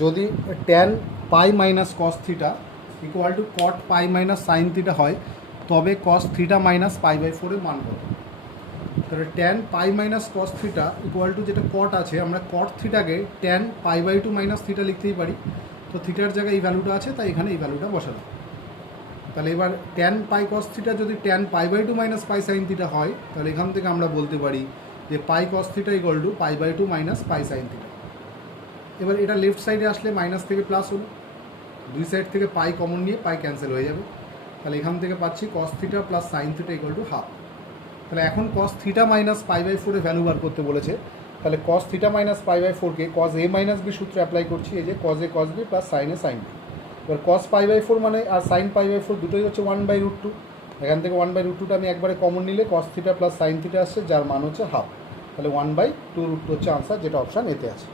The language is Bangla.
যদি tan pi minus cos theta equal to cot pi minus sine theta হয় তবে cos theta minus pi by ফোরের মান কত? তাহলে tan pi minus cos theta equal to যেটা কট আছে, আমরা কট থিটাকে tan pi by two minus theta লিখতেই পারি। তো থিটার জায়গায় এই ভ্যালুটা আছে, তাই এখানে এই ভ্যালুটা বসালাম। তাহলে এবার ট্যান পাই কস থিটা যদি tan pi by two minus pi sine theta হয়, তাহলে এখান থেকে আমরা বলতে পারি যে pi cos theta equal to pi by two minus pi sine theta. এবার এটা লেফট সাইডে আসলে মাইনাস থেকে প্লাস হলো, দুই সাইড থেকে পাই কমন নিয়ে পাই ক্যান্সেল হয়ে যাবে। তাহলে এখান থেকে পাচ্ছি cos theta plus sine theta equal to half. তাহলে এখন cos theta minus pi by ফোরে ভ্যালু বার করতে বলেছে। তাহলে cos theta minus pi by ফোরকে কস এ মাইনাস বি সূত্রে অ্যাপ্লাই করছি, এই যে cos A cos B plus sine A sine B. এবার কস পাই বাই ফোর মানে আর সাইন পাই বাই ফোর দুটোই হচ্ছে 1/√2। এখান থেকে 1/√2টা আমি একবারে কমন নিলে কস থিটা প্লাস সাইন থিটা আসছে, যার মান হচ্ছে হাফ। তাহলে 1/2√2 হচ্ছে আনসার, যেটা অপশান এতে আছে।